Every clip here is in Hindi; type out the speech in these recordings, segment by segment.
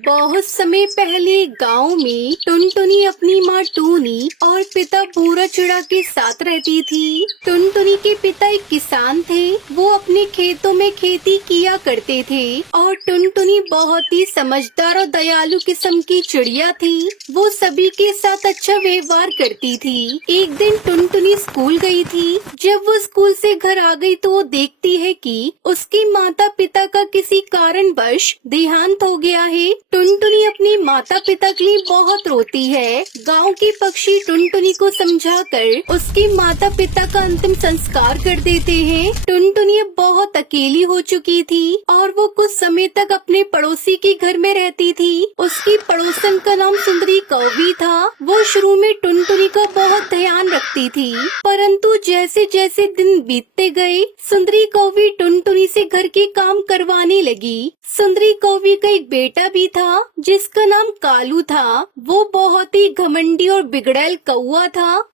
बहुत समय पहले गांव में टुनटुनी अपनी माँ टूनी और पिता भूरा चिड़ा के साथ रहती थी। टुनटुनी के पिता एक किसान थे। वो अपने खेतों में खेती किया करते थे और टुनटुनी बहुत ही समझदार और दयालु किस्म की चिड़िया थी। वो सभी के साथ अच्छा व्यवहार करती थी। एक दिन टुनटुनी स्कूल गई थी। जब वो स्कूल से घर आ गई तो वो देखती है कि उसके माता पिता का किसी कारणवश देहांत हो गया है। टुनटुनी अपने माता पिता के लिए बहुत रोती है। गांव के पक्षी टुनटुनी को समझाकर उसके माता पिता का अंतिम संस्कार कर देते हैं। टुनटुनी अब बहुत अकेली हो चुकी थी और वो कुछ समय तक अपने पड़ोसी के घर में रहती थी। उसकी पड़ोसन का नाम सुंदरी कौवी था। वो शुरू में टुनटुनी का बहुत ध्यान रखती थी, परंतु जैसे जैसे दिन बीतते गए सुंदरी कौवी टुनटुनी से घर के काम करवाने लगी। सुंदरी कौवी का एक बेटा भी था जिसका नाम कालू था। वो बहुत ही घमंडी और बिगड़ैल कौवा था।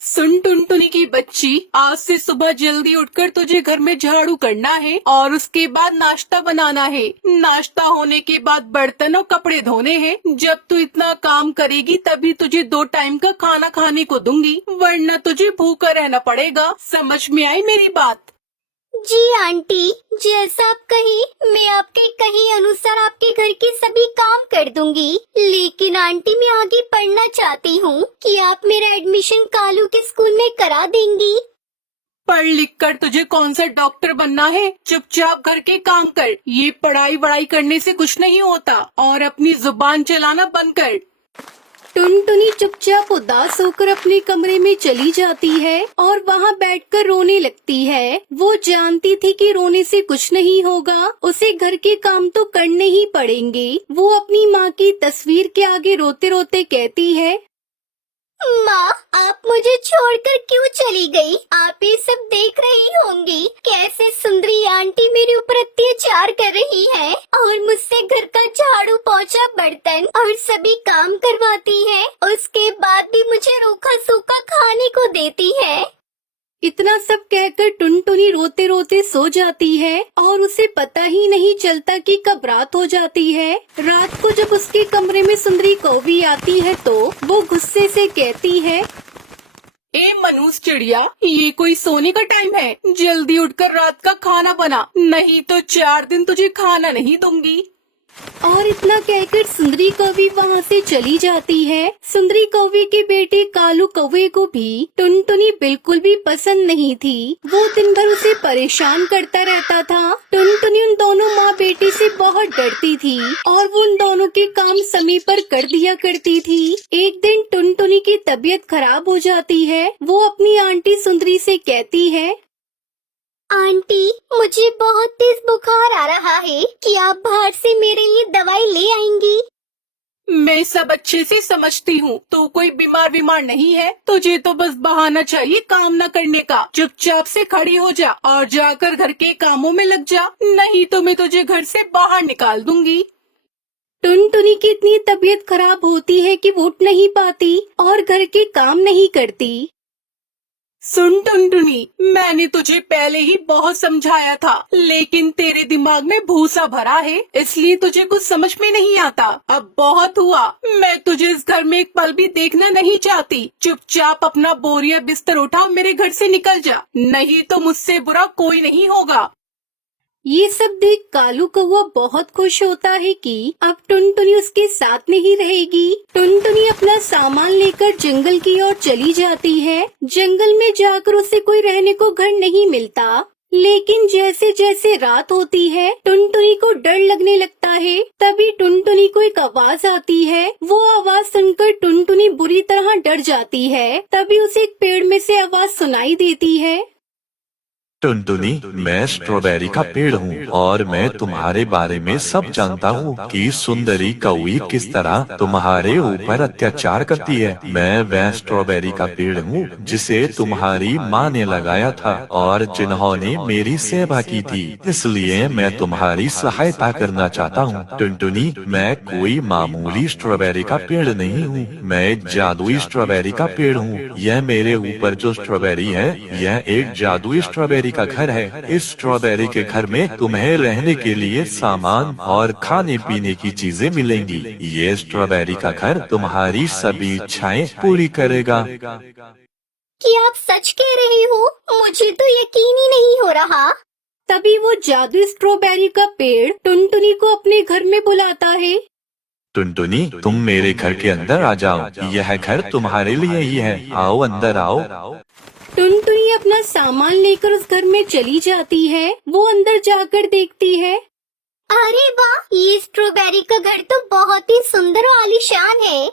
सुन टुनटुनी की बच्ची, आज से सुबह जल्दी उठकर तुझे घर में झाड़ू करना है और उसके बाद नाश्ता बनाना है। नाश्ता होने के बाद बर्तन और कपड़े धोने हैं। जब तू इतना काम करेगी तभी तुझे 2 टाइम का खाना खाने को दूंगी, वरना तुझे भूखा रहना पड़ेगा। समझ में आई मेरी बात? जी आंटी, जैसा आप कही मैं आपके कहे अनुसार आपके घर के सभी काम कर दूंगी। लेकिन आंटी, मैं आगे पढ़ना चाहती हूँ कि आप मेरा एडमिशन कालू के स्कूल में करा देंगी। पढ़ लिख कर तुझे कौन सा डॉक्टर बनना है? चुपचाप घर के काम कर। ये पढ़ाई वढ़ाई करने से कुछ नहीं होता और अपनी जुबान चलाना बंद कर। टुनटुनी चुपचाप उदास होकर अपने कमरे में चली जाती है और वहाँ बैठकर रोने लगती है। वो जानती थी कि रोने से कुछ नहीं होगा, उसे घर के काम तो करने ही पड़ेंगे। वो अपनी माँ की तस्वीर के आगे रोते रोते कहती है, माँ, आप मुझे छोड़कर क्यों चली गई? आप ये सब देख रही होंगी कैसे सुंदरी आंटी मेरे ऊपर अत्याचार कर रही है और मुझसे घर का झाड़ू पोछा बर्तन और सभी काम करवाती है। उसके बाद भी मुझे रूखा सूखा खाने को देती है। इतना सब कहकर टुनटुनी रोते रोते सो जाती है और उसे पता ही नहीं चलता कि कब रात हो जाती है। रात को जब उसके कमरे में सुंदरी कौवी आती है तो वो गुस्से से कहती है, ए मनुष्य चिड़िया, ये कोई सोने का टाइम है? जल्दी उठकर रात का खाना बना, नहीं तो 4 दिन तुझे खाना नहीं दूंगी। और इतना कहकर सुंदरी कौवी वहाँ से चली जाती है। सुंदरी कौवी के बेटे कालू कौवे को भी टुनटुनी बिल्कुल भी पसंद नहीं थी। वो दिन भर उसे परेशान करता रहता था। टुनटुनी उन दोनों माँ बेटे से बहुत डरती थी और वो उन दोनों के काम समय पर कर दिया करती थी। एक दिन टुनटुनी की तबीयत खराब हो जाती है। वो अपनी आंटी सुंदरी से कहती है, आंटी, मुझे बहुत तेज बुखार आ रहा है कि आप बाहर से मेरे लिए दवाई ले आएंगी? मैं सब अच्छे से समझती हूँ, तो कोई बीमार नहीं है। तुझे तो बस बहाना चाहिए काम न करने का। चुपचाप से खड़ी हो जा और जाकर घर के कामों में लग जा, नहीं तो मैं तुझे घर से बाहर निकाल दूंगी। टुनटुनी की इतनी तबीयत खराब होती है कि वो उठ नहीं पाती और घर के काम नहीं करती। सुन टुनटुनी, मैंने तुझे पहले ही बहुत समझाया था, लेकिन तेरे दिमाग में भूसा भरा है, इसलिए तुझे कुछ समझ में नहीं आता। अब बहुत हुआ, मैं तुझे इस घर में एक पल भी देखना नहीं चाहती। चुपचाप अपना बोरिया बिस्तर उठा, मेरे घर से निकल जा, नहीं तो मुझसे बुरा कोई नहीं होगा। ये सब देख कालू कौवा बहुत खुश होता है कि अब टुनटुनी उसके साथ नहीं रहेगी। टुनटुनी अपना सामान लेकर जंगल की ओर चली जाती है। जंगल में जाकर उसे कोई रहने को घर नहीं मिलता, लेकिन जैसे जैसे रात होती है टुनटुनी को डर लगने लगता है। तभी टुनटुनी को एक आवाज आती है। वो आवाज सुनकर टुनटुनी बुरी तरह डर जाती है। तभी उसे एक पेड़ में से आवाज सुनाई देती है, टुनटुनी, मैं स्ट्रॉबेरी का पेड़ हूँ और मैं तुम्हारे बारे में सब जानता हूँ कि सुंदरी कौवी किस तरह तुम्हारे ऊपर अत्याचार करती है। मैं वह स्ट्रॉबेरी का पेड़ हूँ जिसे तुम्हारी माँ ने लगाया था और जिन्होंने मेरी सेवा की थी, इसलिए मैं तुम्हारी सहायता करना चाहता हूँ। टुनटुनी, मैं कोई मामूली स्ट्रॉबेरी का पेड़ नहीं हूँ, मैं जादुई स्ट्रॉबेरी का पेड़ हूँ। यह मेरे ऊपर जो स्ट्रॉबेरी है, यह एक जादुई स्ट्रॉबेरी स्ट्रॉबेरी का घर है। इस स्ट्रॉबेरी के घर में तुम्हें रहने के लिए सामान और खाने पीने की चीजें मिलेंगी। ये स्ट्रॉबेरी का घर तुम्हारी सभी इच्छाएं पूरी करेगा। क्या आप सच कह रहे हो? मुझे तो यकीन ही नहीं हो रहा। तभी वो जादुई स्ट्रॉबेरी का पेड़ टुनटुनी को अपने घर में बुलाता है। टुनटुनी, तुम मेरे घर के अंदर आ जाओ। यह घर तुम्हारे लिए ही है। आओ, अंदर आओ। टुनटुनी अपना सामान लेकर उस घर में चली जाती है। वो अंदर जाकर देखती है। अरे वाह, ये स्ट्रॉबेरी का घर तो बहुत ही सुंदर और आलीशान है।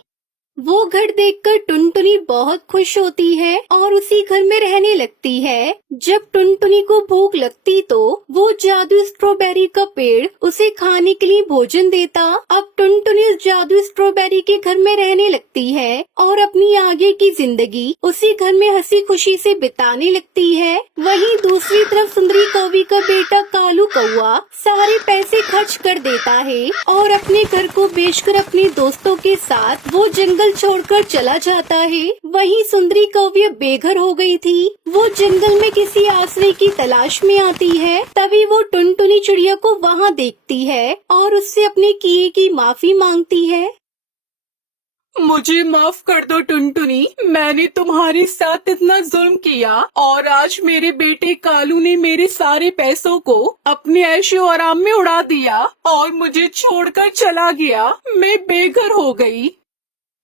वो घर देखकर टुनटुनी बहुत खुश होती है और उसी घर में रहने लगती है। जब टुनटुनी को भूख लगती तो वो जादुई स्ट्रॉबेरी का पेड़ उसे खाने के लिए भोजन देता। अब टुनटुनी उस जादुई स्ट्रॉबेरी के घर में रहने लगती है और अपनी आगे की जिंदगी उसी घर में हंसी खुशी से बिताने लगती है। वहीं दूसरी तरफ सुंदरी कौवी का बेटा कालू कौआ सारे पैसे खर्च कर देता है और अपने घर को बेचकर अपने दोस्तों के साथ वो जंगल छोड़कर चला जाता है। वहीं सुंदरी कौवी बेघर हो गई थी। वो जंगल में किसी आश्रय की तलाश में आती है। तभी वो टुनटुनी चिड़िया को वहाँ देखती है और उससे अपने किए की माफी मांगती है। मुझे माफ कर दो टुनटुनी, मैंने तुम्हारे साथ इतना जुल्म किया और आज मेरे बेटे कालू ने मेरे सारे पैसों को अपने ऐशो आराम में उड़ा दिया और मुझे छोड़कर चला गया। मैं बेघर हो गई।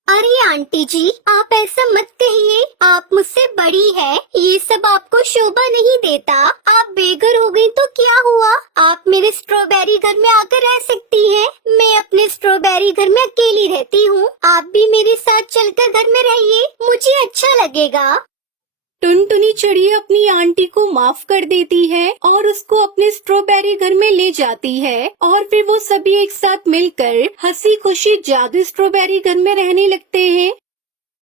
अरे आंटी जी, आप ऐसा मत कहिए। आप मुझसे बड़ी है, ये सब आपको शोभा नहीं देता। आप बेघर हो गई तो क्या हुआ? आप मेरे स्ट्रॉबेरी घर में आकर रह सकती हैं। मैं अपने स्ट्रॉबेरी घर में अकेली रहती हूँ। आप भी मेरे साथ चलकर घर में रहिए, मुझे अच्छा लगेगा। टुनटुनी चिड़िया अपनी आंटी को माफ कर देती है और उसको अपने स्ट्रॉबेरी घर में ले जाती है और फिर वो सभी एक साथ मिलकर हंसी खुशी जादुई स्ट्रॉबेरी घर में रहने लगते हैं।